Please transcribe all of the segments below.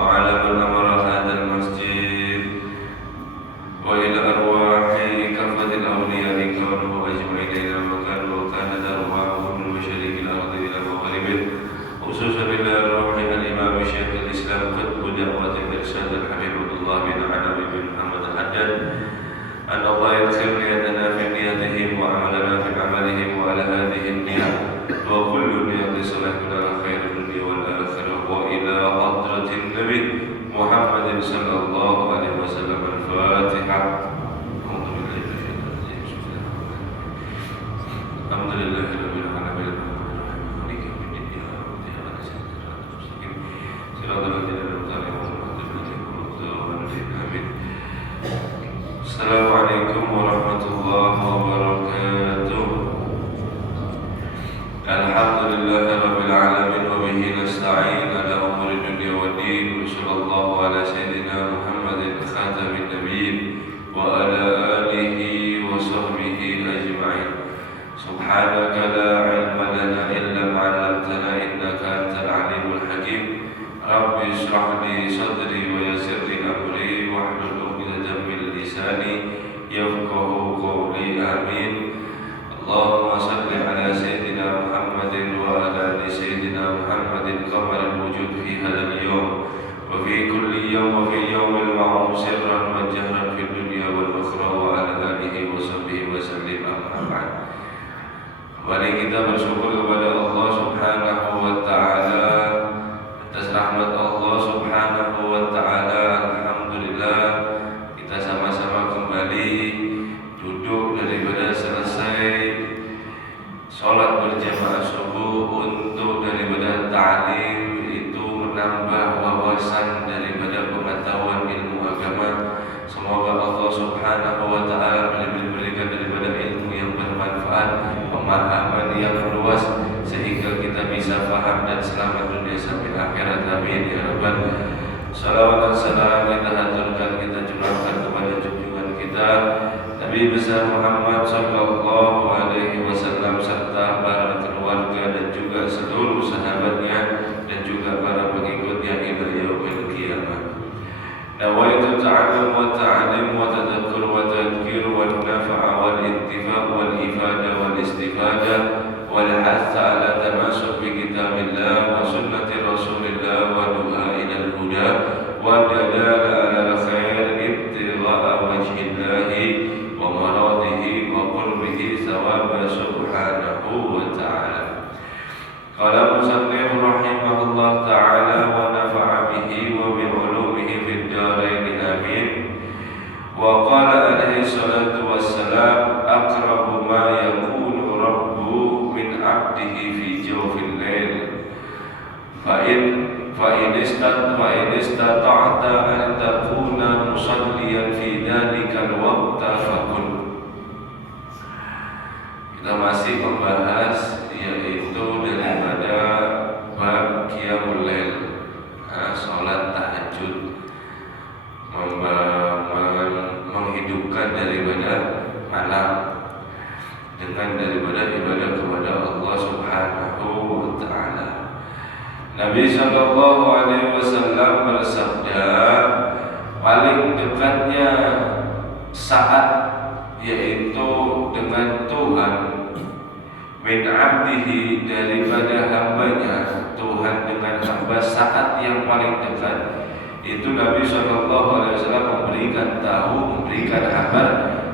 وعلى من أمر هذا المسجد وإلى أرواح كافة الأولياء كونه أجمعين إلى مكان وكانت أرواحهم من مشارق الأرض إلى مغاربه خصوصا إلى روح الإمام شيخ الإسلام قطب دعوة الإرشاد الحبيب الله بن علوي بن محمد الحجاج أن الله يغفر لنا في نيتهم وعملنا في عملهم وعلى هذه النية وكل نية صلاح لنا خير الدنيا والآخرة وإلى حضرة النبي محمد صلى الله عليه وسلم الفاتحة. الحمد لله رب العالمين مالك يوم الدين صراط الذين أنعمت عليهم غير المغضوب عليهم. السلام عليكم ورحمة الله وبركاته. الحمد لله رب العالمين وبه نستعين على أمور الدنيا والدين وصلى الله على سيدنا محمد خاتم النبيين وعلى آله وصحبه أجمعين. سبحانك لا علم لنا إلا ما علمتنا إنك أنت العليم الحكيم. رب اشرح لي صدري ويسر لي أمري واحلل عقدة من لساني يفقهوا قولي آمين. اللهم صل على سيدنا محمد وعلى آل سيدنا محمد قمر الوجود في هذا اليوم وفي كل يوم وفي يوم المعروف سرا وجهرا في الدنيا والأخرى وعلى آله وصحبه وسلم. أما بعد. Mari kita bersyukur kepada Allah Subhanahu wa taala atas rahmat Allah Subhanahu wa taala. Alhamdulillah kita sama-sama kembali duduk daripada selesai sholat berjamaah subuh untuk daripada ta'lim itu menambah wawasan daripada pengetahuan ilmu agama. Semoga Allah Subhanahu wa taala memberikan daripada ilmu yang bermanfaat, pemahaman yang luas sehingga kita bisa paham dan selamat dunia sampai akhirat. Amin ya rabbal. Salawat dan salam kita haturkan, kita curahkan kepada junjungan kita Nabi besar Muhammad sallallahu alaihi wasallam serta para keluarga dan juga seluruh sahabatnya dan juga para pengikutnya ila yaumil qiyamah. Nawaitu ta'allum wa ta'lim wa tadhakkur wa tadhkir wa nafa'a wal intifa' wal ifada wal istifada wal hath ala tamasuk bi kitabillah wa sunnati rasulillah wa du'a ila al-huda wa dalala ala al-khair ibtigha'a wajhillahi wa maradihi wa qurbihi thawaba subhanahu wa ta'ala. Qala musannif rahimahullah ta'ala wa nafa'a bihi wa bi'ulumihi fid darain amin. Wa qala alaihi salatu wassalam aqrabu ma yakunu rabbu min 'abdihi fi jawfil lail fa in istata'ta an takuna musalliyan fi dhalikal waqta fakun. Kita masih membahas yaitu daripada bab qiyamul lail, salat tahajud, menghidupkan daripada malam dengan daripada ibadah kepada Allah Subhanahu wa taala. Nabi sallallahu alaihi wasallam bersabda, paling dekatnya saat yaitu dengan Tuhan min abdihi daripada hambanya, Tuhan dengan hamba saat yang paling dekat itu Nabi sallallahu alaihi wasallam memberikan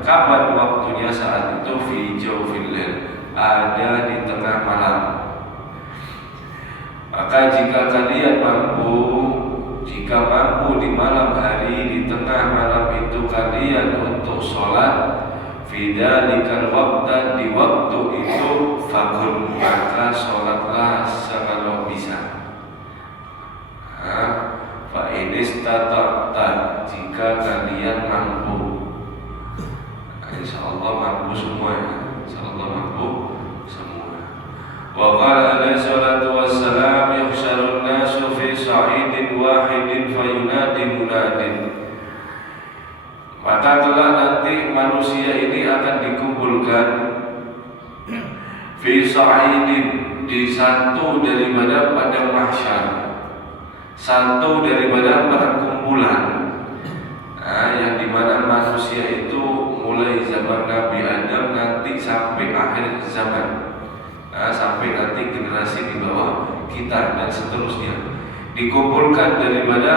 kabar waktunya saat itu fi jawfil lail, ada di tengah malam. Maka jika kalian mampu di malam hari di tengah malam itu kalian untuk sholat fidzalikal waqta di waktu itu fakun, maka sholatlah kalau bisa. Fa in istata'ta jika kalian mampu. Insyaallah mampu semua ya. Insyaallah mampu semua. Wa qala alaihi salatu wassalam yuhsyarun nasu fi sa'idin wahidin fayunadi munadin. Maka kelak nanti manusia ini akan dikumpulkan fi sa'idin di satu daripada padang mahsyar. satu daripada perkumpulan yang dimana manusia itu mulai zaman Nabi Adam nanti sampai akhir zaman, sampai nanti generasi di bawah kita dan seterusnya, dikumpulkan daripada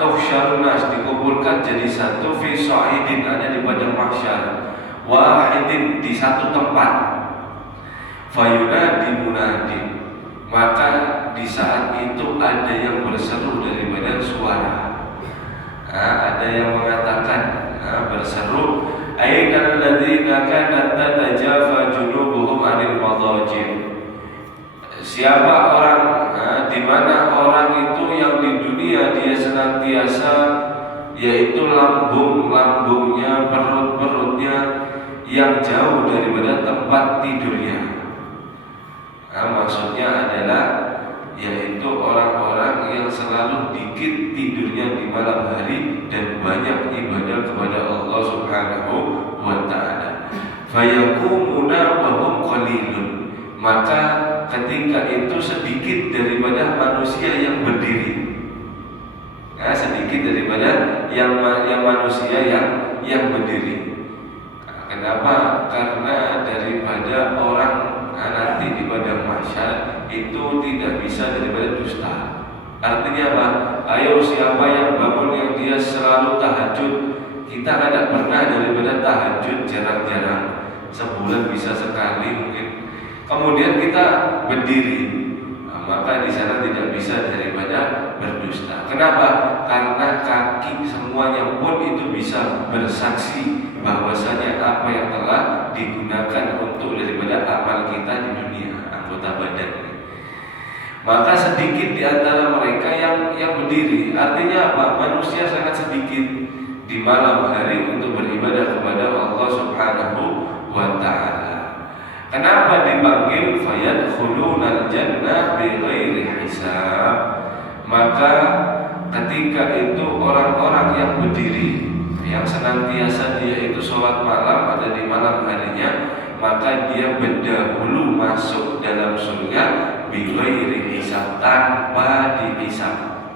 tuhsyarun nas, dikumpulkan jadi satu fi sa'idin, ada di padang mahsyar, wahidin, di satu tempat, fayunadi munadin, maka di saat itu ada yang berseru daripada suara, ada yang mengatakan, berseru, ainal ladzina kanat tatajafa junubuhum 'anil madajir. Siapa orang, di mana orang itu yang di dunia dia senantiasa, yaitu lambungnya, perutnya yang jauh daripada tempat tidurnya. Maksudnya adalah yaitu orang-orang yang selalu dikit tidurnya di malam hari dan banyak ibadah kepada Allah Subhanahu wa ta'ala. Fayakumuna wa hum qalilun, maka ketika itu sedikit daripada manusia yang berdiri, sedikit daripada yang manusia yang berdiri. Kenapa? Karena daripada orang nanti di padang mahsyar itu tidak bisa daripada dusta. Artinya apa? Ayo siapa yang bangun yang dia selalu tahajud, kita tidak pernah daripada tahajud, jarang-jarang, sebulan bisa sekali mungkin. Kemudian kita berdiri, maka di sana tidak bisa daripada berdusta. Kenapa? Karena kaki semuanya pun itu bisa bersaksi bahwasanya apa yang telah digunakan untuk daripada amal kita di dunia, anggota badan ini. Maka sedikit di antara mereka yang berdiri. Artinya apa? Manusia sangat sedikit di malam hari untuk beribadah kepada Allah Subhanahu wa ta'ala. Kenapa dipanggil fayadkhulunal jannah bighairi hisab? Maka ketika itu orang-orang yang berdiri, yang senantiasa dia itu sholat malam, ada di malam harinya, maka dia berdahulu masuk dalam surga bighairi hisab, tanpa dihisab.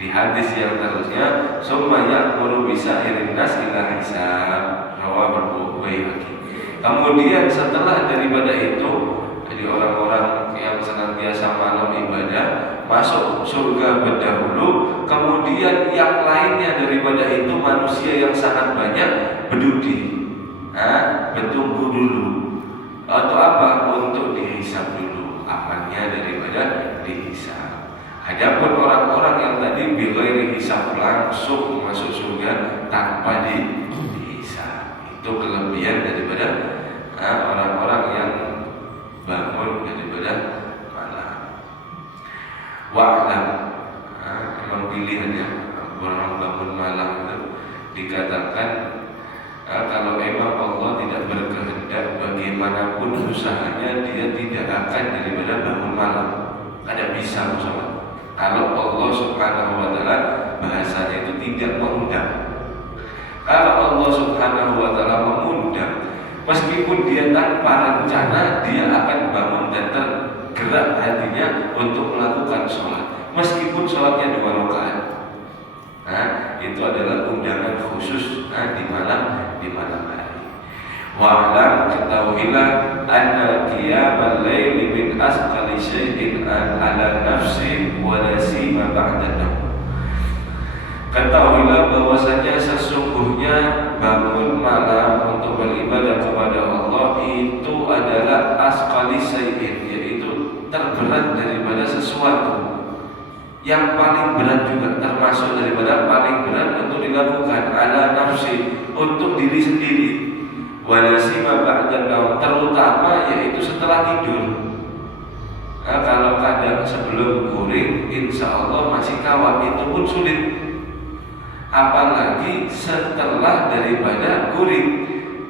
Di hadis yang terusnya, summa ya'muru bisa'irin nas ila hisab, rawahu Baihaqi. Kemudian setelah daripada itu, jadi orang-orang yang senantiasa malam ibadah masuk surga berdahulu, kemudian yang lainnya daripada itu manusia yang sangat banyak berdudi, bertunggu dulu, atau apa? Untuk dihisab dulu amalnya daripada dihisab. Adapun orang-orang yang tadi bighairi hisab langsung masuk surga tanpa dihisab, itu kelebihan daripada orang-orang yang bangun daripada malam. Wa'lam, memang pilihannya orang bangun malam itu dikatakan kalau memang Allah tidak berkehendak, bagaimanapun usahanya dia tidak akan daripada bangun malam, ada bisa sholat. Kalau Allah Subhanahu wa ta'ala bahasanya itu tidak mengundang. Kalau Allah Subhanahu wa ta'ala mengundang, meskipun dia tanpa rencana, dia akan bangun dan tergerak hatinya untuk melakukan sholat, meskipun sholatnya 2 rakaat. Itu adalah undangan khusus di malam hari. Wa'lam, ketahuilah anna qiyamal laili min asqali syai'in ala nafsi wa la sima ba'da naum. Ketahuilah bahwasanya sesungguhnya bangun malam untuk beribadah kepada Allah itu adalah asqali syai'in, yaitu terberat daripada sesuatu, yang paling berat juga, termasuk daripada paling berat untuk dilakukan, ala nafsi, untuk diri sendiri, walasima ba'dan naum, terutama yaitu setelah tidur. Kalau kadang sebelum guring, insya Allah masih kawat, itu pun sulit. Apalagi setelah daripada guring,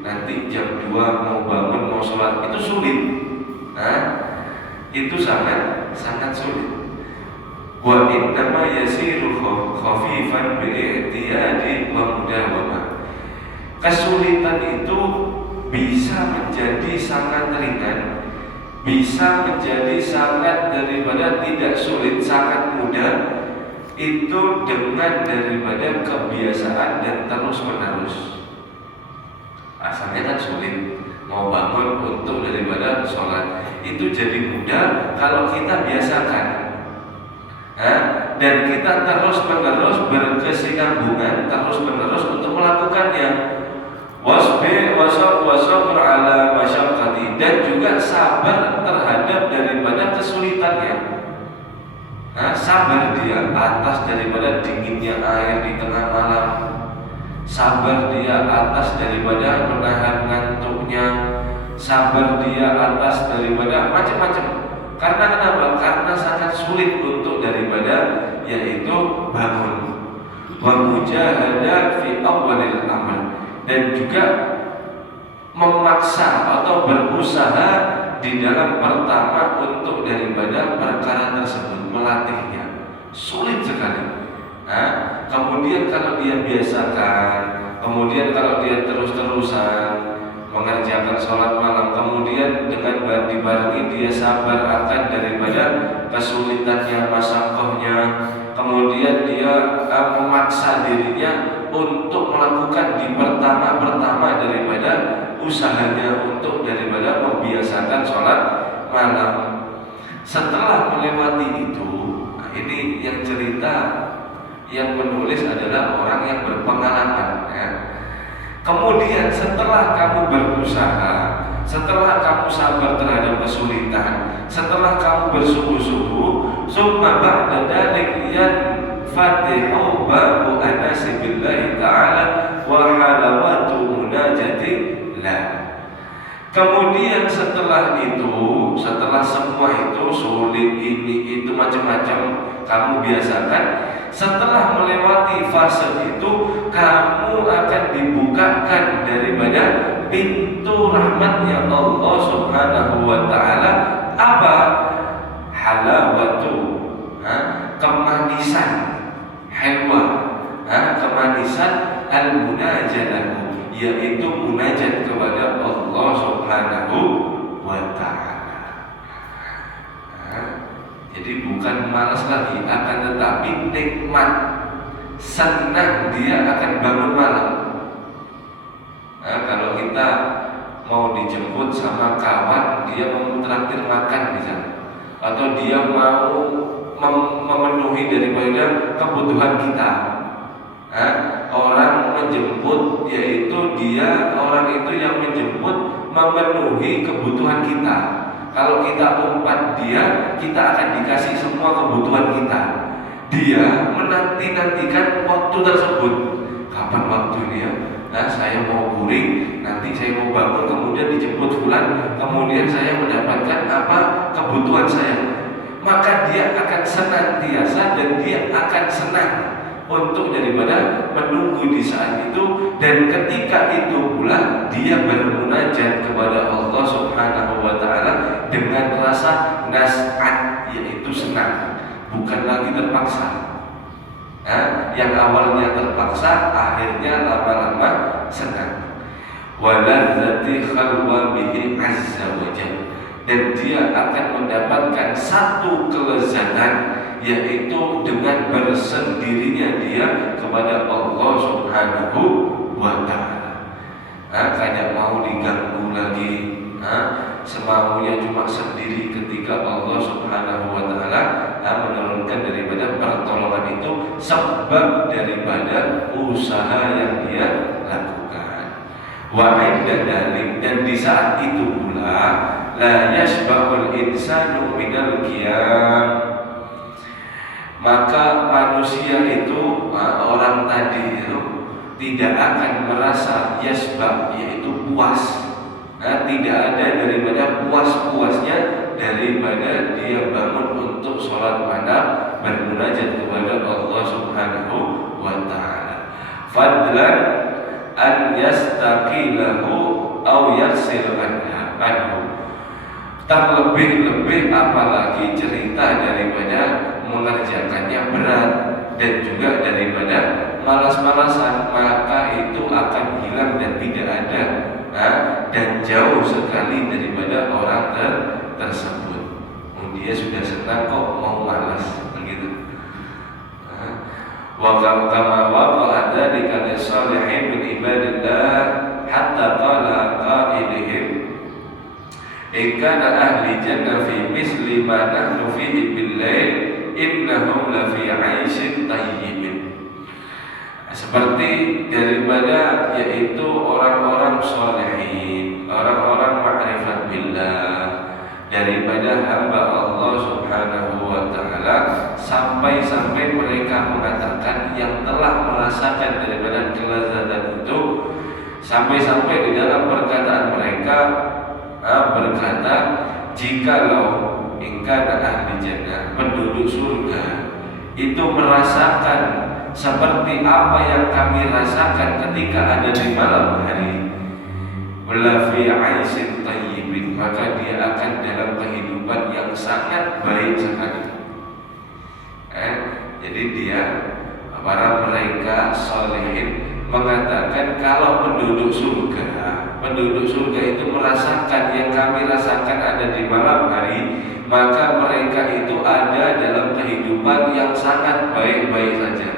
nanti jam 2 mau bangun mau sholat, itu sulit. Itu sangat sulit. Wa innama yasiru khafifan bi'tiyadi wa mudawamah. Kesulitan itu bisa menjadi sangat ringan bisa menjadi sangat daripada tidak sulit, sangat mudah itu dengan daripada kebiasaan dan terus menerus. Asalnya kan sulit, mau bangun untuk daripada sholat itu jadi mudah kalau kita biasakan, dan kita terus menerus berkesinambungan, terus menerus untuk melakukannya. Wasabr ala masyaqqati, dan juga sabar terhadap daripada kesulitannya. Sabar dia atas daripada dinginnya air di tengah malam, sabar dia atas daripada menahan ngantuknya, sabar dia atas daripada macam-macam. Karena kenapa? Karena sangat sulit untuk daripada yaitu bangun. Wa mujahada fi awwalil amal, dan juga memaksa atau berusaha di dalam pertama untuk daripada perkara tersebut, melatihnya sulit sekali. Kemudian kalau dia biasakan, kemudian kalau dia terus-terusan mengerjakan sholat malam, kemudian dengan dibarengi dia sabar akan daripada kesulitannya, masakohnya, kemudian dia memaksa dirinya untuk melakukan di pertama daripada usahanya untuk daripada membiasakan sholat malam. Setelah melewati itu, ini yang cerita, yang menulis adalah orang yang berpengalaman. Kemudian setelah kamu berusaha, setelah kamu sabar terhadap kesulitan, setelah kamu bersungguh-sungguh, summa ba'da dzalik yanfatihu babu anasi billahi ta'ala wa halawatu munajatillah. Kemudian setelah itu, setelah semua itu sulit, ini itu macam-macam kamu biasakan, setelah melewati fase itu, kamu akan dibukakan daripada pintu rahmatnya Allah Subhanahu wa ta'ala. Apa? Halawatu, kemanisan, halwa, kemanisan al-munajalahu, yaitu munajat kepada Allah Subhanahu wa ta'ala. Jadi bukan malas lagi, akan tetapi nikmat, senang dia akan bangun malam. Kalau kita mau dijemput sama kawan, dia mau traktir makan misalnya, atau dia mau memenuhi daripada kebutuhan kita. Orang menjemput, yaitu dia, orang itu yang menjemput memenuhi kebutuhan kita. Kalau kita umpat dia, kita akan dikasih semua kebutuhan kita. Dia menanti-nantikan waktu tersebut. Kapan waktunya? Saya mau guring, nanti saya mau bangun, kemudian dijemput fulan, kemudian saya mendapatkan apa kebutuhan saya. Maka dia akan senantiasa dan dia akan senang untuk daripada menunggu di saat itu, dan ketika itu pula dia bermunajat kepada Allah Subhanahu wa ta'ala dengan rasa nas'at, yaitu senang, bukan lagi terpaksa. Yang awalnya terpaksa, akhirnya lama-lama senang. Waladzati khalwa bihi azza wa jalla, dan dia akan mendapatkan satu kelezatan, yaitu dengan bersendirinya dia kepada Allah Subhanahu wa ta'ala. Tidak mau diganggu lagi, semaunya cuma sendiri ketika Allah Subhanahu wa ta'ala menurunkan daripada pertolongan itu sebab daripada usaha yang dia lakukan. Wa inda dzalik, dan di saat itu pula la yashba'ul insanu minal qiyam, maka manusia itu, orang tadi itu tidak akan merasa yasba, yaitu puas. Tidak ada daripada puas-puasnya daripada dia bangun untuk sholat malam, bermunajat kepada Allah Subhanahu wa ta'ala. Fadlan an yastaqilahu aw yaksir anhu, terlebih-lebih apalagi cerita daripada mengerjakannya berat dan juga daripada malas-malasan, maka itu akan hilang dan tidak ada, dan jauh sekali daripada orang tersebut. Dia sudah senang kok mau malas begitu. Wa kama waqa'a dzalika lis-shalihin min ibadillah hatta qala qailihim in kana ahli jannah fi misli ma nahnu fihi bil-lail innahum la fi 'aishin tayyibin. Seperti daripada yaitu orang-orang sholihin, orang-orang ma'rifat billah, daripada hamba Allah Subhanahu wa ta'ala, sampai-sampai mereka mengatakan yang telah merasakan daripada kelezatan itu, sampai-sampai di dalam perkataan mereka berkata, jikalau ingkana ahli jannah, penduduk surga itu merasakan seperti apa yang kami rasakan ketika ada di malam hari, wala fi 'aishin tayyibin, maka dia akan dalam kehidupan yang sangat baik sekali. Jadi dia, para mereka sholihin mengatakan kalau penduduk surga itu merasakan yang kami rasakan ada di malam hari, maka mereka itu ada dalam kehidupan yang sangat baik-baik saja.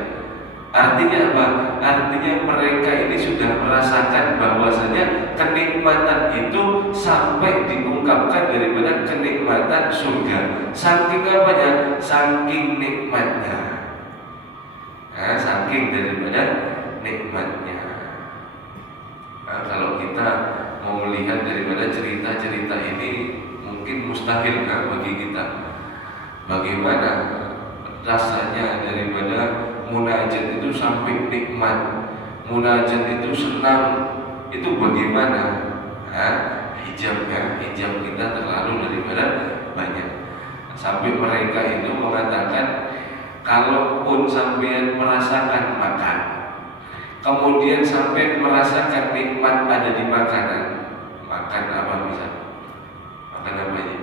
Artinya apa? Artinya mereka ini sudah merasakan bahwasanya kenikmatan itu sampai diungkapkan daripada kenikmatan surga. Saking apanya? Saking nikmatnya. Saking daripada nikmatnya. Kalau kita mau melihat daripada cerita-cerita ini, mungkin mustahil bagi kita. Bagaimana rasanya daripada munajat itu sampai nikmat, munajat itu senang, itu bagaimana? Hijab kita terlalu daripada banyak. Sampai mereka itu mengatakan, kalaupun sampai merasakan makan, kemudian sampai merasakan nikmat ada di makanan, makan apa misalnya? Makan apa aja?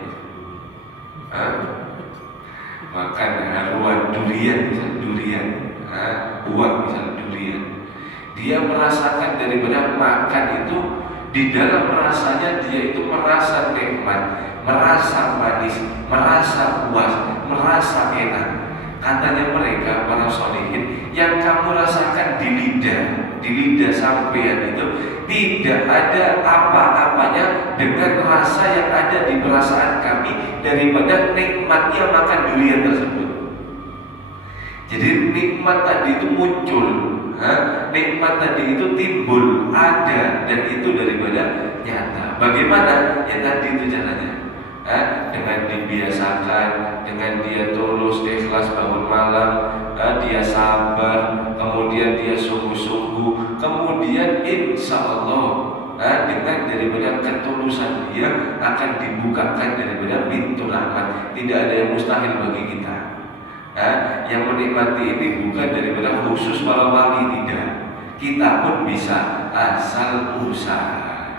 Makan haruan durian, misalnya durian. Buah misalnya durian, dia merasakan daripada makan itu, di dalam rasanya dia itu merasa nikmat, merasa manis, merasa puas, merasa enak. Katanya mereka para sholihin, yang kamu rasakan di lidah sampean itu tidak ada apa-apanya dengan rasa yang ada di perasaan kami daripada nikmatnya makan durian tersebut. Jadi nikmat tadi itu muncul, nikmat tadi itu timbul, ada, dan itu daripada nyata. Bagaimana? Ya tadi itu caranya, dengan dibiasakan, dengan dia tulus, ikhlas bangun malam, dia sabar, kemudian dia sungguh-sungguh, kemudian insya Allah dengan daripada ketulusan dia akan dibukakan daripada pintu rahmat. Tidak ada yang mustahil bagi kita. Yang menikmati ini bukan daripada khusus para wali, tidak. Kita pun bisa asal usaha.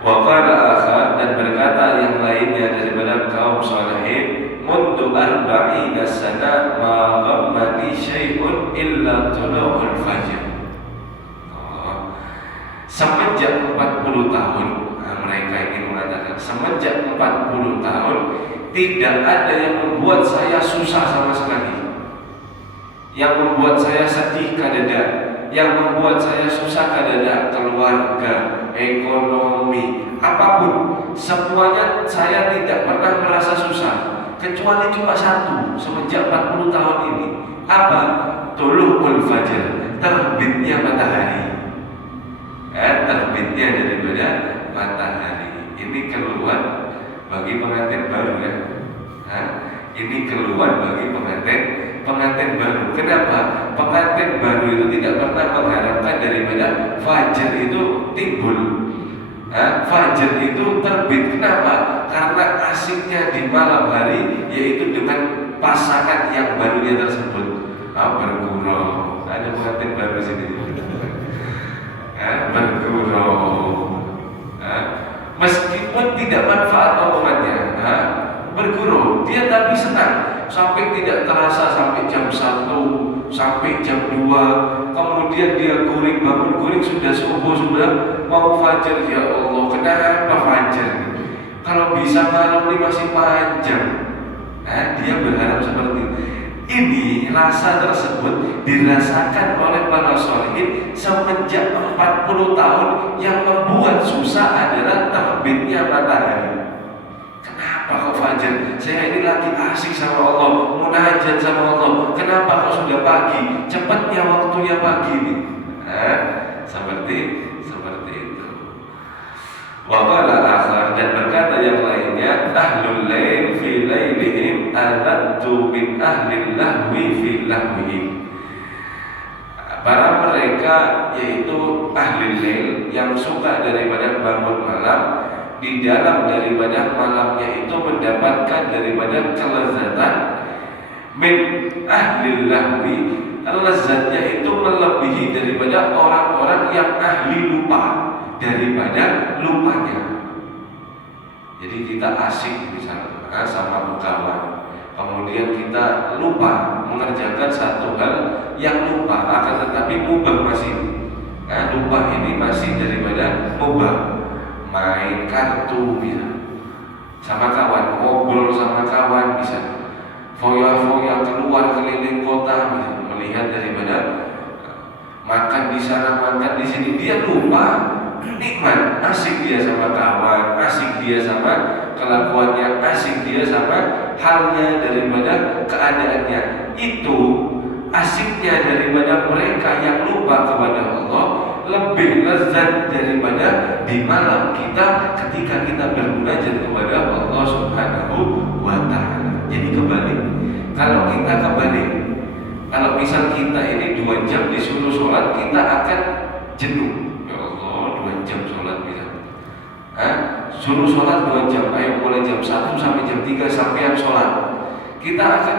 Wa qala akhar, dan berkata yang lainnya daripada kaum sholihin, mundu arba'ina sana ma ghammani syai'un illa tulu'ul fajr. Semenjak 40 tahun, mereka ingin mengatakan semenjak 40 tahun tidak ada yang membuat saya susah sama sekali, yang membuat saya sedih kadada, yang membuat saya susah kadada, keluarga, ekonomi, apapun, semuanya saya tidak pernah merasa susah, kecuali cuma satu semenjak 40 tahun ini. Apa? Tulu'ul fajr, terbitnya matahari. Terbitnya daripada matahari. Ini keluar bagi pengantin baru, ya. Ini keluar bagi pengantin baru. Kenapa? Pengantin baru itu tidak pernah mengharapkan daripada fajar itu timbul, fajar itu terbit. Kenapa? Karena asiknya di malam hari, yaitu dengan pasangan yang barunya tersebut. Bergurau. Ada pengantin baru sini. Bergurau. Meskipun tidak manfaat omongannya, bergurau, dia tapi senang. Sampai tidak terasa sampai jam 1, sampai jam 2. Kemudian dia bangun guring sudah subuh, sudah mau fajar. Ya Allah, kenapa fajar? Kalau bisa malam ini masih panjang. Dia berharap seperti itu. Ini rasa tersebut dirasakan oleh para sholihin semenjak 40 tahun. Yang membuat susah adalah terbitnya matahari. Kenapa kok fajar? Saya ini lagi asik sama Allah, munajat sama Allah. Kenapa kok sudah pagi? Cepatnya waktunya pagi nih. Seperti itu. Waqala akhar, dan berkata yang lainnya, ahlul lail fi lailihim aladdu min ahlil lahwi fi lahwihim. Para mereka yaitu ahli lail yang suka daripada bangun malam, di dalam daripada malamnya itu mendapatkan daripada kelezatan min ahli lahwi. Lezatnya itu melebihi daripada orang-orang yang ahli lupa daripada lupanya. Jadi kita asik misalnya sama kawan, kemudian kita lupa mengerjakan satu hal yang lupa, akan tetapi mubah masih. Lupa ini masih daripada mubah. Main kartu bisa, sama kawan, ngobrol sama kawan bisa, foya-foya keluar keliling kota bisa, melihat daripada makan di sana, makan di sini, dia lupa nikmat, asik dia sama kawan, asik dia sama kelakuannya, asik dia sama halnya daripada keadaannya. Itu asiknya daripada mereka yang lupa kepada Allah lebih lezat daripada di malam kita ketika kita bermunajat kepada Allah Subhanahu wa ta'ala. Jadi kebalik. Kalau kita kebalik, kalau misal kita ini 2 jam disuruh sholat, kita akan jenuh. Ya Allah, 2 jam sholat bisa. Suruh sholat 2 jam, ayo mulai jam 1 sampai jam 3 sampai sholat. Kita akan,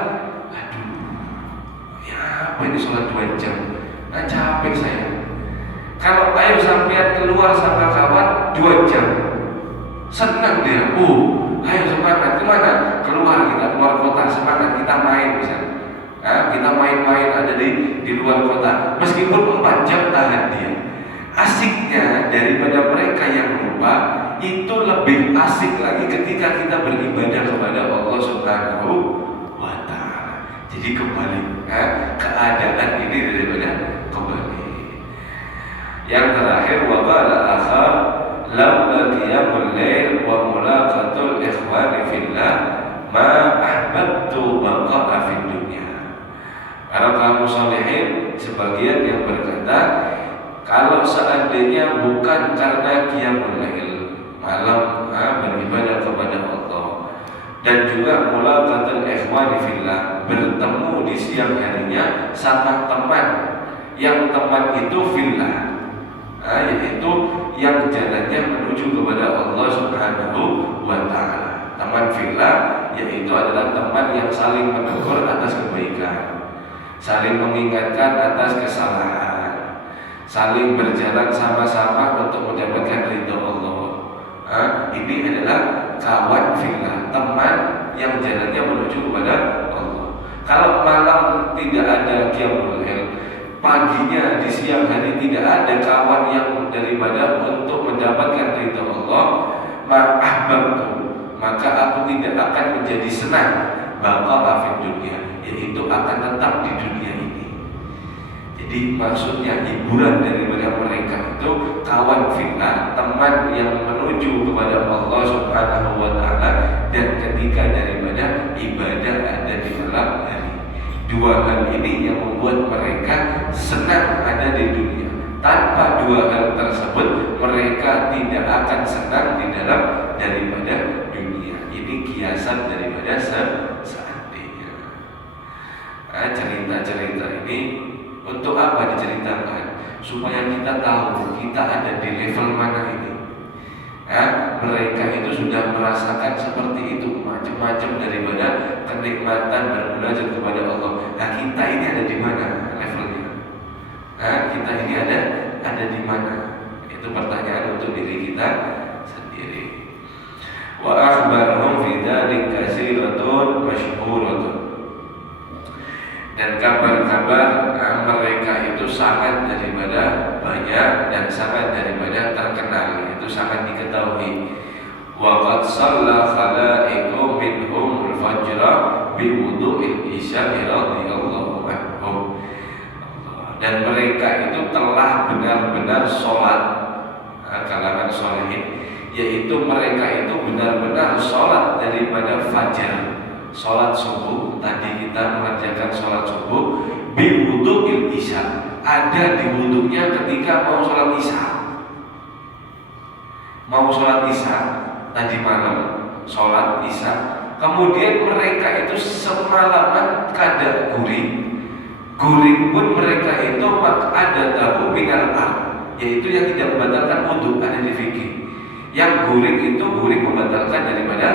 aduh, ya apa ini sholat 2 jam? Capek saya. Kalau ayo sampai keluar sama kawan 2 jam, senang dia. Ayo semangat, kemana? Keluar kota, semangat, kita main misalnya. Kita main-main ada di luar kota. Meskipun 4 jam tahan dia. Asiknya daripada mereka yang lupa itu lebih asik lagi ketika kita beribadah kepada Allah Subhanahu wa ta'ala. Jadi kembali, keadaan ini daripada kembali. Yang terakhir, wa qala akhar laula qiyamul lail wa mulaqatul ikhwani fillah ma ahbabtu baqa'a fid dunya. Para kaum sholihin sebagian yang berkata, kalau seandainya bukan karena qiyamul lail, malam beribadah kepada Allah, dan juga mulaqatul ikhwani fillah, bertemu di siang harinya sama teman, yang teman itu fillah, yaitu yang jalannya menuju kepada Allah Subhanahu wa ta'ala. Teman fillah yaitu adalah teman yang saling menegur atas kebaikan, saling mengingatkan atas kesalahan, saling berjalan sama-sama untuk mendapatkan ridha Allah. Ini adalah kawan fillah, teman yang jalannya menuju kepada Allah. Kalau malam tidak ada qiyamul lail, paginya di siang hari tidak ada kawan yang daripada untuk mendapatkan ridha Allah, maka aku tidak akan menjadi senang baqa'a fid dunya, yaitu akan tetap di dunia ini. Jadi maksudnya hiburan daripada mereka itu kawan fillah, teman yang menuju kepada Allah Subhanahu wa ta'ala, dan ketika daripada ibadah ada di malam hari. 2 hal ini yang membuat mereka senang ada di dunia. Tanpa 2 hal tersebut mereka tidak akan senang di dalam daripada dunia. Ini kiasan daripada seandainya. Cerita-cerita ini untuk apa diceritakan? Supaya kita tahu kita ada di level mana ini. Mereka itu sudah merasakan seperti itu, macam-macam daripada kenikmatan bermunajat kepada Allah. Nah, kita ini ada di mana levelnya? Kita ini ada di mana? Itu pertanyaan untuk diri kita sendiri. Wa akhbarahum fi dzalika katsiratun masyhuratun. Dan kabar-kabar mereka itu sangat daripada banyak dan sangat daripada terkenal, itu sangat diketahui. wa qad shalla khalaiqu minhum al-fajra bi wudu'il isya'i radhiyallahu anhum. Dan mereka itu telah benar-benar sholat, kalangan sholehin, yaitu mereka itu benar-benar sholat daripada fajar, sholat subuh. Tadi kita mengerjakan sholat subuh bi wudu'il isya, ada di wudunya ketika mau sholat isya. Mau sholat isya tadi malam, sholat isya, kemudian mereka itu semalaman kada guring pun mereka itu ada tahu minal al, yaitu yang tidak membatalkan wudu. Ada di fikih yang guring itu guring membatalkan daripada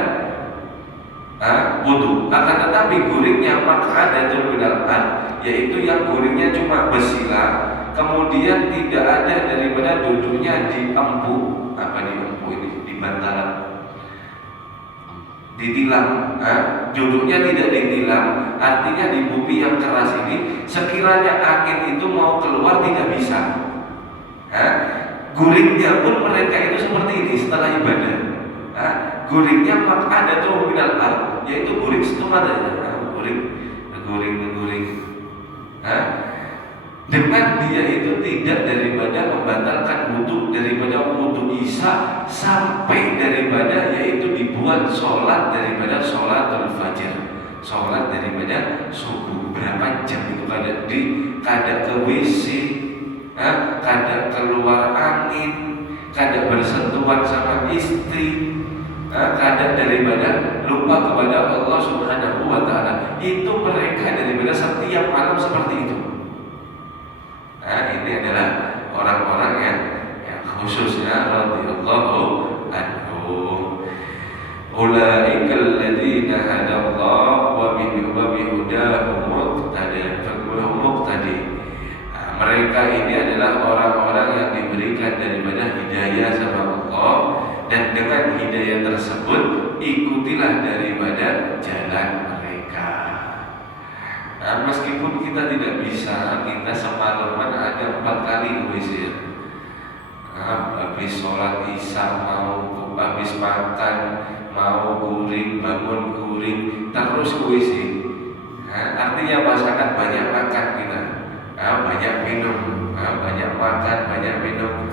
wudu, akan tetapi guringnya ada minal al, yaitu yang guringnya cuma bersilah, kemudian tidak ada daripada duduknya di empu. Apa di empu ini? Di bantalan, ditilam, duduknya tidak ditilam, artinya di bumi yang keras ini sekiranya angin itu mau keluar tidak bisa. Guringnya pun mereka itu seperti ini setelah ibadah. Guringnya ada tuh minal al, yaitu guring setempat aja, guring. Dengan dia itu tidak daripada membatalkan wudu, daripada wudu isya sampai daripada yaitu dibuat sholat daripada sholatul fajar, sholat daripada subuh. Berapa jam itu kada ke WC, kada keluar angin, kada bersentuhan sama istri, kada daripada lupa kepada Allah Subhanahu wa Ta'ala. Itu mereka daripada setiap malam seperti itu. Ini adalah orang-orang yang khususnya radhiyallahu anhum. Ulaikal ladzina hadallahu wa bihudahum muqtadi. Mereka ini adalah orang-orang yang diberikan daripada hidayah sama Allah, dan dengan hidayah tersebut ikutilah daripada jalan mereka. Meskipun kita tidak bisa, kita semalaman ada 4 kali WC. Habis sholat isya mau habis makan, mau guring, bangun guring, terus WC. Artinya sangat banyak makan kita, banyak minum, banyak makan, banyak minum.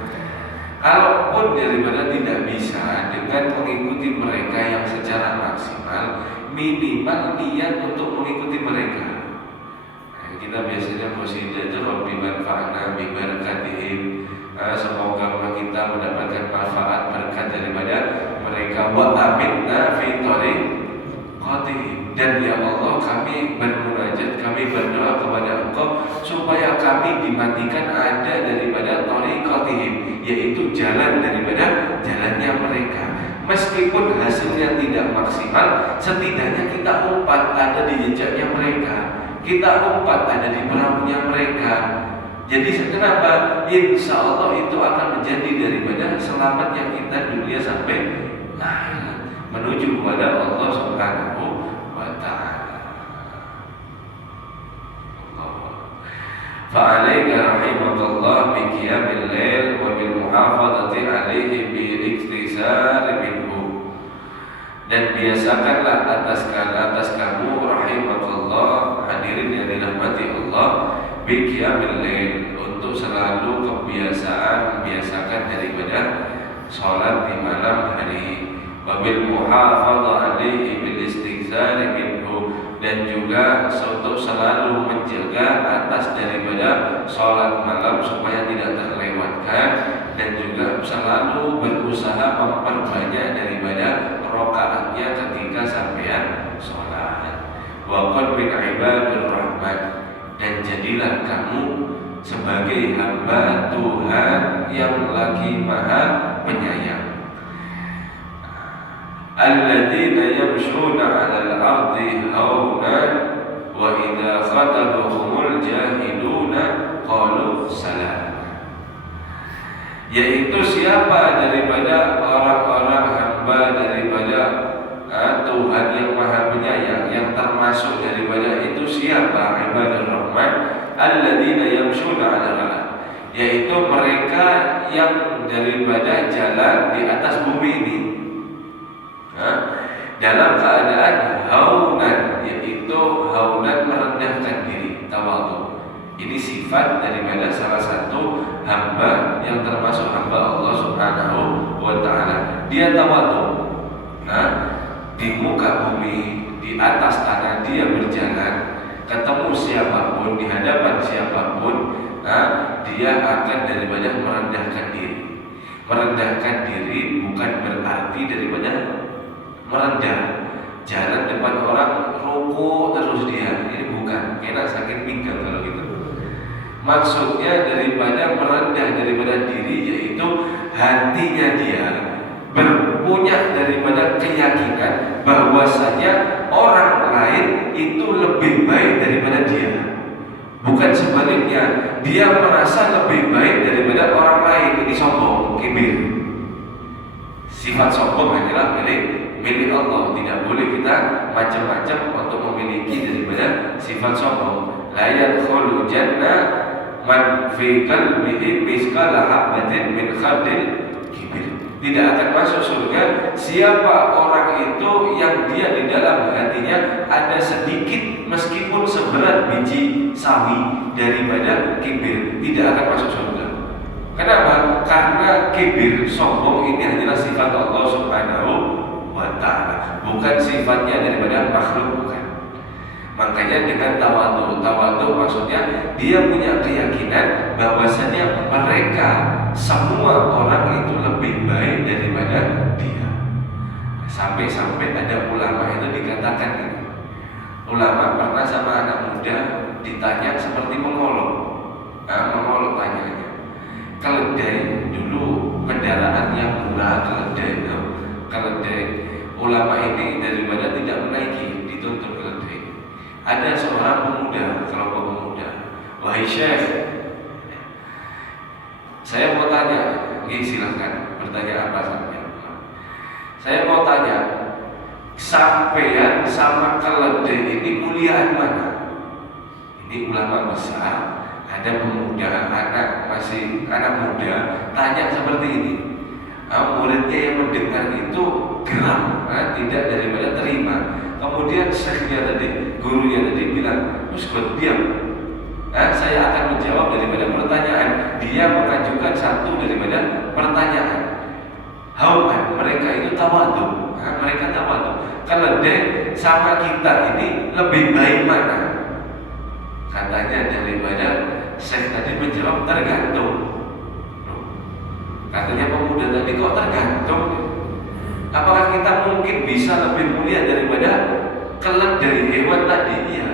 Kalaupun daripada tidak bisa dengan mengikuti mereka yang secara maksimal, minimal niat untuk mengikuti mereka. Kita biasanya positif itu Rabbi manfa'na bi barakatihim, semoga kita mendapatkan manfaat berkat daripada mereka. Wa aminna fi tariqatihim, dan ya Allah kami bermunajat, kami berdoa kepada Engkau supaya kami dimatikan ada daripada tariqatihim, yaitu jalan daripada jalannya mereka. Meskipun hasilnya tidak maksimal, setidaknya kita umpat ada di jejaknya mereka, kita umpat ada di perahunya mereka. Jadi kenapa? Insya Allah itu akan menjadi daripada selamatnya kita dunia sampai akhirat, menuju kepada Allah Subhanahu wa Ta'ala. Fa'alaika rahimakallah bi qiyamil lail wa bil muhafadzati alaihi bi iktisar minhu. Dan biasakanlah atas kamu rahimakallah, hadirin yang dirahmati Allah, bi qiyamil lail, untuk selalu biasakan daripada sholat di malam hari, wa bil muhafadzah alaihi bil iktisar minhu, dan juga untuk selalu menjaga atas daripada sholat malam supaya tidak terlewatkan, dan juga selalu berusaha memperbanyak daripada rakaatnya ketika sampean sholat. Wa qul min ibadir rahman, dan jadilah kamu sebagai hamba Tuhan yang lagi maha penyayang. Alladzina yamshuna 'alal ardi haunan wa idza khatabuhumul jahiluna qalu salam. Yaitu siapa daripada orang-orang hamba daripada Tuhan yang maha penyayang, yang termasuk daripada itu siapa? Ibadur Rahman alladzina yamshuna 'alal ardi, yaitu mereka yang daripada jalan di atas bumi ini. dalam keadaan haunan, yaitu haunan merendahkan diri, tawadhu. Ini sifat daripada salah satu hamba yang termasuk hamba Allah Subhanahu wa Ta'ala. Dia tawadhu. Di muka bumi, di atas tanah dia berjalan, ketemu siapapun, di hadapan siapapun, dia akan daripada merendahkan diri. Merendahkan diri bukan berarti daripada merendah. Jalan depan orang rukuk terus dia, ini bukan. Enak sakit pinggang kalau gitu. Maksudnya daripada merendah daripada diri, yaitu hatinya dia berpunya daripada keyakinan bahwasanya orang lain itu lebih baik daripada dia. Bukan sebaliknya, dia merasa lebih baik daripada orang lain. Ini sombong, kibir. Sifat sombong hanyalah milik Allah. Tidak boleh kita macam-macam untuk memiliki daripada sifat sombong. La yadkhulu jannah man fi qalbihi mithqala habatin min khardil kibir. Tidak akan masuk surga siapa orang itu yang dia di dalam hatinya ada sedikit meskipun seberat biji sawi daripada kibir. Tidak akan masuk surga. Kenapa? Karena kibir, sombong ini adalah sifat Allah Subhanahu wa Ta'ala, bukan sifatnya daripada makhluk, bukan. Makanya dengan tawadhu maksudnya dia punya keyakinan bahwasanya mereka semua orang itu lebih baik daripada dia. Sampai-sampai ada ulama itu dikatakan ini. Ulama pernah sama anak muda ditanya seperti mengolok. Mengolok tanyanya. Keledai dulu kendaraan yang murah, keledai. Ulama ini daripada tidak menaiki, dituntut keledai. Ada seorang pemuda, kelompok pemuda. Wahai Syekh, saya mau tanya. Silahkan bertanya apa sampai. Saya mau tanya, sampean sama keledai ini muliaan mana? Ini ulama besar. Ada pemuda, anak muda tanya seperti ini. Muridnya yang mendengar itu geram, tidak daripada terima. Kemudian syekhnya tadi, gurunya tadi bilang, "Ustaz, diam. Saya akan menjawab daripada pertanyaan." Dia mengajukan satu daripada pertanyaan. Hauan, mereka itu tawadhu. Mereka tawadhu. Keledai sama kita ini lebih baik mana? Katanya daripada Syekh tadi menjawab tergantung. Katanya pemuda tadi, kok tergantung? Apakah kita mungkin bisa lebih mulia daripada keledai hewan tadi? Iya.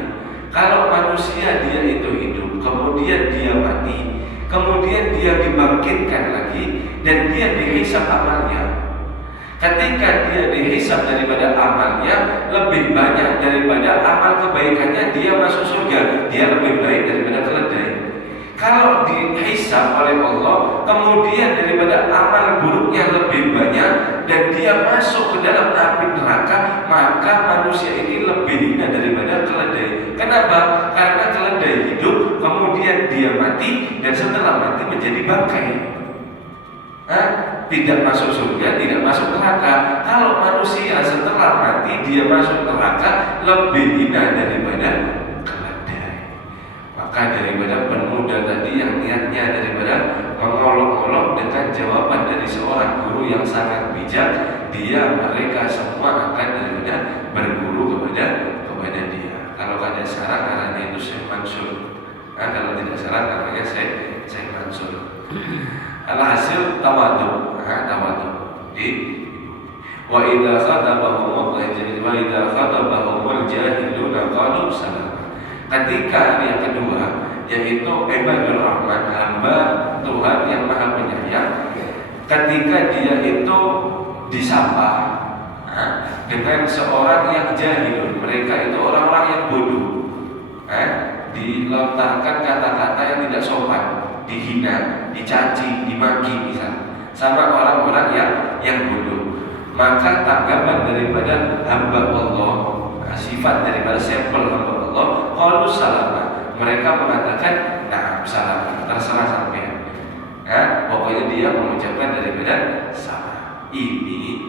Kalau manusia dia itu hidup, kemudian dia mati, kemudian dia dibangkitkan lagi dan dia dihisab amalnya. Ketika dia dihisab daripada amalnya lebih banyak daripada amal kebaikannya, dia masuk surga. Dia lebih baik daripada keledai. Kalau dihisab oleh Allah, kemudian daripada amal buruknya lebih banyak dan dia masuk ke dalam api neraka, maka manusia ini lebih hina daripada keledai. Kenapa? Karena keledai hidup, kemudian dia mati dan setelah mati menjadi bangkai. Tidak masuk surga, tidak masuk neraka. Kalau manusia setelah mati dia masuk neraka, lebih hina daripada keledai. Maka daripada pemuda tadi yang niatnya daripada mengolok-olok dengan jawaban dari seorang guru yang sangat bijak, mereka semua akan daripada berguru kepada dia. Kalau ada sekarang namanya itu Syekh Mansur. Kalau tidak salah namanya Syekh Mansur. Alhasil tawadhu. Wa idza khatabahumul jahiluna qalu salama. Ketika yang kedua, yaitu ibadur rahman, hamba Tuhan yang maha penyayang, ketika dia itu disapa dengan seorang yang jahilun, mereka itu orang-orang yang bodoh, dilontarkan kata-kata yang tidak sopan, dihina, dicaci, dimaki misalnya, sama orang-orang yang bodoh. Maka tanggapan daripada hamba Allah, sifat daripada sampel hamba Allah, qalu salama, mereka mengatakan nah salam, terserah sampean. Pokoknya dia mengucapkan daripada salam. Ini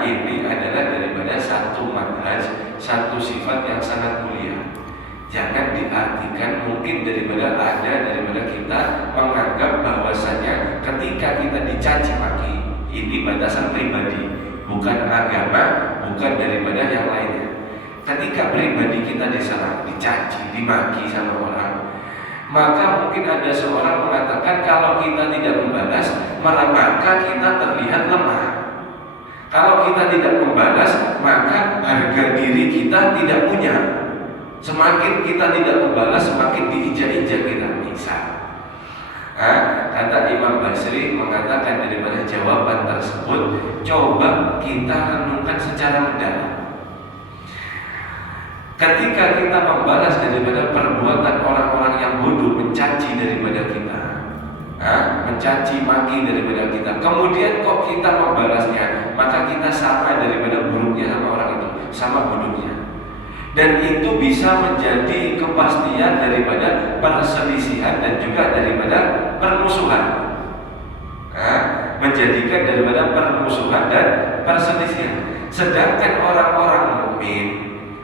ini adalah daripada satu manhaj, satu sifat yang sangat mulia. Jangan diartikan mungkin daripada kita menganggap bahwasanya ketika kita dicaci maki ini batasan pribadi, bukan agama, bukan daripada yang lainnya. Ketika pribadi kita diserang, dicaci, dimaki sama orang, maka mungkin ada seorang mengatakan kalau kita tidak membalas, maka kita terlihat lemah. Kalau kita tidak membalas, maka harga diri kita tidak punya. Semakin kita tidak membalas, semakin diinjak-injak kita. Misal, kata Imam Basri mengatakan daripada jawaban tersebut, coba kita renungkan secara mendalam. Ketika kita membalas daripada perbuatan orang-orang yang bodoh, mencaci daripada kita, mencaci maki daripada kita, kemudian kok kita membalasnya, maka kita sama daripada buruknya sama orang itu, sama bodohnya. Dan itu bisa menjadi kepastian daripada perselisihan dan juga daripada permusuhan, menjadikan daripada permusuhan dan perselisihan. Sedangkan orang-orang mukmin,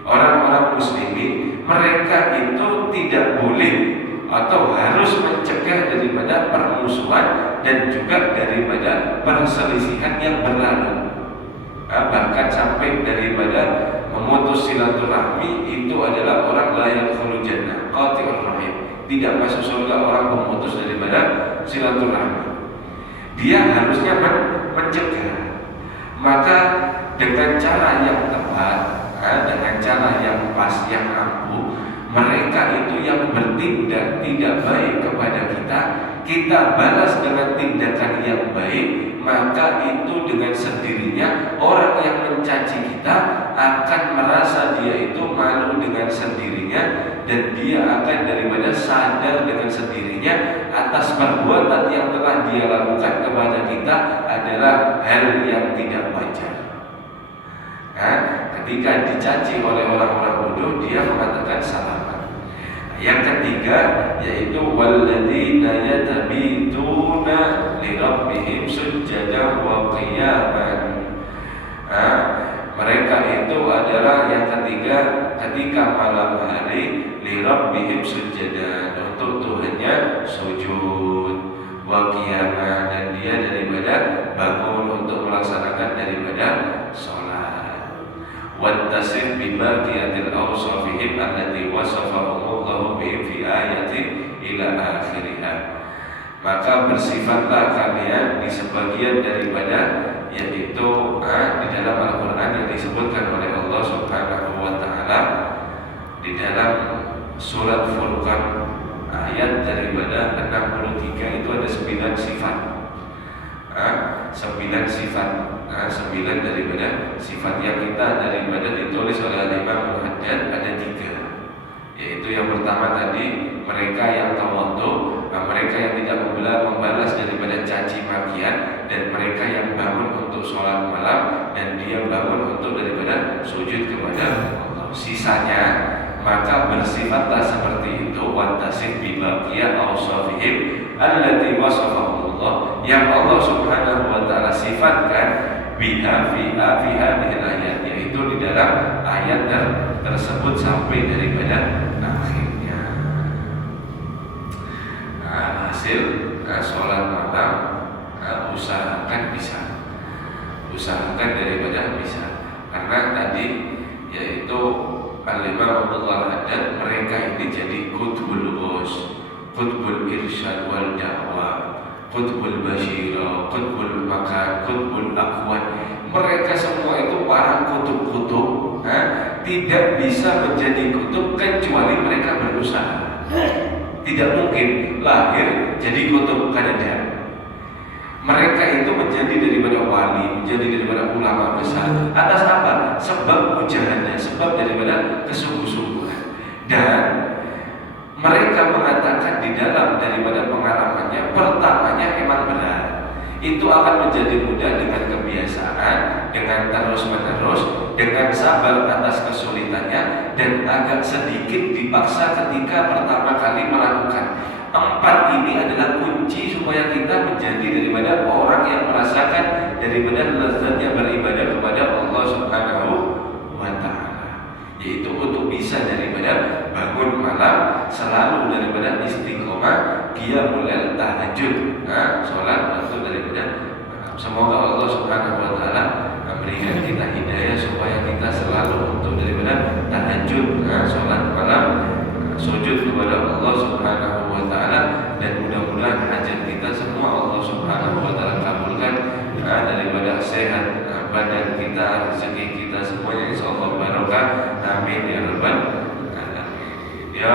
orang-orang muslimin, mereka itu tidak boleh atau harus mencegah daripada permusuhan dan juga daripada perselisihan yang berlalu. Bahkan sampai daripada memutus silaturahmi itu adalah orang la yadkhulul jannah, qati'ur rahim. Tidak masuk surga orang memutus daripada silaturahmi. Dia harusnya mencegah. Maka dengan cara yang tepat, dengan cara yang pas, yang ampuh, mereka itu yang bertindak tidak baik kepada kita, kita balas dengan tindakan yang baik, maka itu dengan sendirinya orang yang mencaci kita akan merasa dia itu malu dengan sendirinya, dan dia akan daripada sadar dengan sendirinya atas perbuatan yang telah dia lakukan kepada kita adalah hal yang tidak wajar. Ketika dicaci oleh orang-orang bodoh, dia mengatakan salaman. Yang ketiga yaitu walladzina yatabituna li rabbihim sujjadan wa qiyaman. Mereka itu adalah yang ketiga, ketika malam hari li rabbihim sujjadan, untuk Tuhannya sujud, wa qiyaman, dan dia daripada bangun untuk melaksanakan daripada salat. Wattasif bibaqiyatil awsafihim allati wasafahumullahu bihim fi ayatin ila akhirihah. Maka bersifatlah kalian di sebagian daripada, yaitu di dalam Al-Quran yang disebutkan oleh Allah Subhanahu wa Ta'ala di dalam surat Furqan ayat daripada 63, itu ada 9 sifat. 9 sifat, 9 daripada sifat yang kita daripada ditulis oleh Imam Al-Haddad ada 3, yaitu yang pertama tadi mereka yang tawadhu, mereka yang tidak membalas daripada caci makian, dan mereka yang bangun untuk sholat malam dan dia bangun untuk daripada sujud kepada Allah. Sisanya maka bersifatlah seperti itu, wattasif bibaqiyah awsafihim allati wasafahumullah, yang Allah Subhanahu wa Ta'ala sifatkan biha fi hadhil ayat, yaitu di dalam ayat tersebut sampai daripada akhirnya. Hasil sholat malam, usahakan daripada bisa, karena tadi yaitu Al-Imam Abdullah Haddad, mereka ini jadi qutbul ghus, qutbul irsyad wal da'wah, qutbul basyirah, qutbul makan, qutbul aqwan. Mereka semua itu para kutub-kutub, tidak bisa menjadi kutub kecuali mereka berusaha. Tidak mungkin lahir jadi kutub, kan ada. Mereka itu menjadi daripada wali, menjadi daripada ulama besar atas apa? Sebab ujarannya, sebab daripada kesungguh-sungguhan. Dan mereka mengatakan di dalam daripada pengalamannya, pertamanya emang benar, itu akan menjadi mudah dengan kebiasaan, dengan terus-menerus, dengan sabar atas kesulitannya, dan agak sedikit dipaksa ketika pertama kali melakukan. 4 ini adalah kunci supaya kita menjadi daripada orang yang merasakan daripada lezatnya beribadah Subhanahu wa Ta'ala, yaitu untuk bisa daripada bangun malam, selalu daripada istiqomah qiyamul lail, tahajud, sholat waktu daripada malam. Semoga Allah Subhanahu wa Ta'ala memberikan kita hidayah supaya kita selalu untuk daripada tahajud, sholat malam, sujud kepada Allah Subhanahu wa Ta'ala, dan mudah-mudahan hajat kita semua Allah Subhanahu wa Ta'ala kabulkan, daripada sehat badan kita, rezeki kita semuanya insyaallah barokah. Amin ya rabbal alamin. Ya